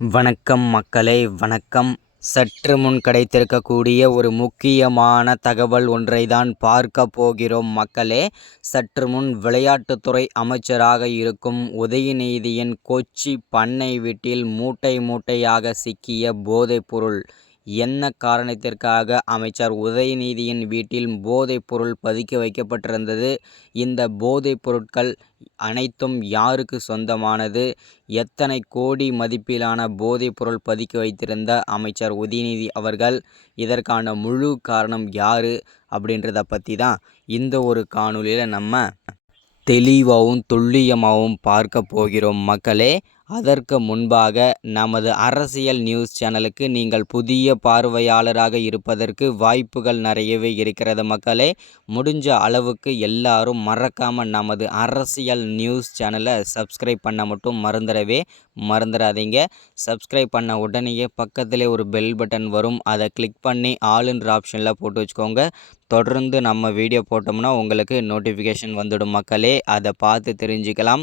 வணக்கம் மக்களே வணக்கம். சற்று முன் கிடைத்திருக்கக்கூடிய ஒரு முக்கியமான தகவல் ஒன்றை தான் பார்க்க போகிறோம் மக்களே. சற்று முன் விளையாட்டுத்துறை அமைச்சராக இருக்கும் உதயநிதியின் கொச்சி பண்ணை வீட்டில் மூட்டை மூட்டையாக சிக்கிய போதைப்பொருள் என்ன காரணத்திற்காக அமைச்சர் உதயநிதியின் வீட்டில் போதைப் பொருள் பதுக்கி வைக்கப்பட்டிருந்தது? இந்த போதைப் பொருட்கள் அனைத்தும் யாருக்கு சொந்தமானது? எத்தனை கோடி மதிப்பிலான போதைப் பொருள் பதுக்கி வைத்திருந்த அமைச்சர் உதயநிதி அவர்கள்? இதற்கான முழு காரணம் யார்? அப்படின்றத பற்றி தான் இந்த ஒரு காணொலியில் நம்ம தெளிவாகவும் துல்லியமாகவும் பார்க்க போகிறோம் மக்களே. அதற்கு முன்பாக நமது அரசியல் நியூஸ் சேனலுக்கு நீங்கள் புதிய பார்வையாளராக இருப்பதற்கு வாய்ப்புகள் நிறையவே இருக்கிறது மக்களே. முடிஞ்ச அளவுக்கு எல்லாரும் மறக்காமல் நமது அரசியல் நியூஸ் சேனலை சப்ஸ்கிரைப் பண்ண மட்டும் மறந்துடவே மறந்துடாதீங்க. சப்ஸ்கிரைப் பண்ண உடனேயே பக்கத்திலே ஒரு பெல் பட்டன் வரும். அதை கிளிக் பண்ணி ஆளுன்ற ஆப்ஷனில் போட்டு வச்சுக்கோங்க. தொடர்ந்து நம்ம வீடியோ போட்டோம்னா உங்களுக்கு நோட்டிஃபிகேஷன் வந்துடும் மக்களே. அதை பார்த்து தெரிஞ்சுக்கலாம்.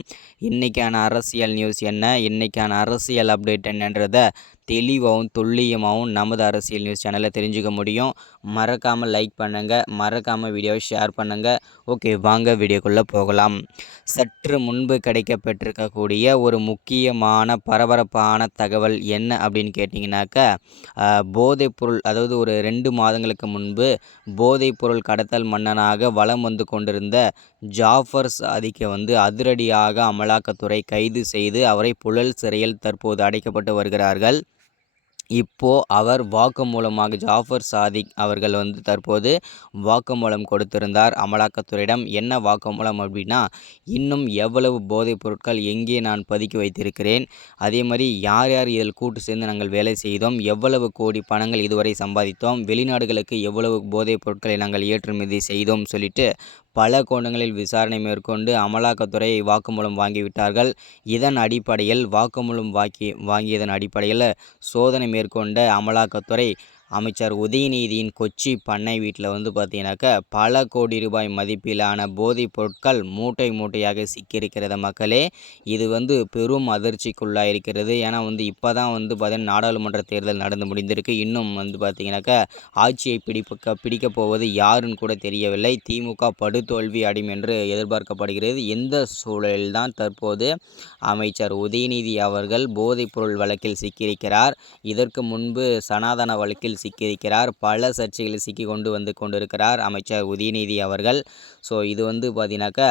இன்றைக்கான அரசியல் நியூஸ் என்ன? இன்றைக்கான அரசியல் அப்டேட் என்னன்றதை தெளிவாகவும் துல்லியமாகவும் நமது அரசியல் நியூஸ் சேனலில் தெரிஞ்சுக்க முடியும். மறக்காமல் லைக் பண்ணுங்கள் மறக்காமல் வீடியோவை ஷேர் பண்ணுங்கள் ஓகே வாங்க வீடியோக்குள்ளே போகலாம். சற்று முன்பு கிடைக்கப்பட்டிருக்கக்கூடிய ஒரு முக்கியமான பரபரப்பான தகவல் என்ன அப்படின்னு கேட்டிங்கனாக்கா போதைப்பொருள் அதாவது ஒரு ரெண்டு மாதங்களுக்கு முன்பு போதைப்பொருள் கடத்தல் மன்னனாக வலம் வந்து கொண்டிருந்த ஜாஃபர் சாதிக்கை வந்து அதிரடியாக அமலாக்கத்துறை கைது செய்து அவரை புழல் சிறையில் தற்போது அடைக்கப்பட்டு வருகிறார்கள். இப்போது அவர் வாக்குமூலமாக ஜாஃபர் சாதிக் அவர்கள் வந்து தற்போது வாக்குமூலம் கொடுத்திருந்தார். அமலாக்கத்துறையிடம் என்ன வாக்குமூலம் அப்படின்னா இன்னும் எவ்வளவு போதைப் பொருட்கள் எங்கே நான் பதுக்கி வைத்திருக்கிறேன்? அதே மாதிரி யார் யார் இதில் கூட்டு சேர்ந்து நாங்கள் வேலை செய்தோம்? எவ்வளவு கோடி பணங்கள் இதுவரை சம்பாதித்தோம்? வெளிநாடுகளுக்கு எவ்வளவு போதைப் பொருட்களை நாங்கள் ஏற்றுமதி செய்தோம்? சொல்லிட்டு பல கோணங்களில் விசாரணை மேற்கொண்டு அமலாக்கத்துறை வாக்குமூலம் வாங்கிவிட்டார்கள். இதன் அடிப்படையில் வாக்குமூலம் வாக்கி வாங்கியதன் அடிப்படையில் சோதனை மேற்கொண்ட அமலாக்கத்துறை அமைச்சர் உதயநிதியின் கொச்சி பண்ணை வீட்டில் வந்து பார்த்தீங்கன்னாக்கா பல கோடி ரூபாய் மதிப்பிலான போதைப் பொருட்கள் மூட்டை மூட்டையாக சிக்கியிருக்கிறது மக்களே. இது வந்து பெரும் அதிர்ச்சிக்குள்ளாக இருக்கிறது. ஏன்னா வந்து இப்போ தான் வந்து பார்த்தீங்கன்னா நாடாளுமன்ற தேர்தல் நடந்து முடிந்திருக்கு. இன்னும் வந்து பார்த்தீங்கன்னாக்கா ஆட்சியை பிடிப்ப பிடிக்கப் போவது யாருன்னு கூட தெரியவில்லை. திமுக படுதோல்வி அடையும் என்று எதிர்பார்க்கப்படுகிறது. இந்த சூழலில்தான் தற்போது அமைச்சர் உதயநிதி அவர்கள் போதைப்பொருள் வழக்கில் சிக்கியிருக்கிறார். இதற்கு முன்பு சனாதன வழக்கில் சிக்கியிருக்கிறார். பல சர்ச்சைகளில் சிக்கி கொண்டு வந்து கொண்டிருக்கிறார் அமைச்சர் உதயநிதி அவர்கள். ஸோ இது வந்து பார்த்தீங்கன்னாக்கா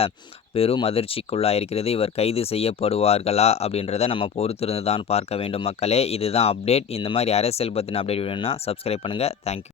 பெரும் அதிர்ச்சிக்குள்ளாக இருக்கிறது இவர் கைது செய்யப்படுவார்களா அப்படின்றத நம்ம பொறுத்திருந்து தான் பார்க்க வேண்டும் மக்களே. இதுதான் அப்டேட். இந்த மாதிரி அரசியல் பற்றின அப்டேட் வேணும்னா சப்ஸ்கிரைப் பண்ணுங்கள் தேங்க்யூ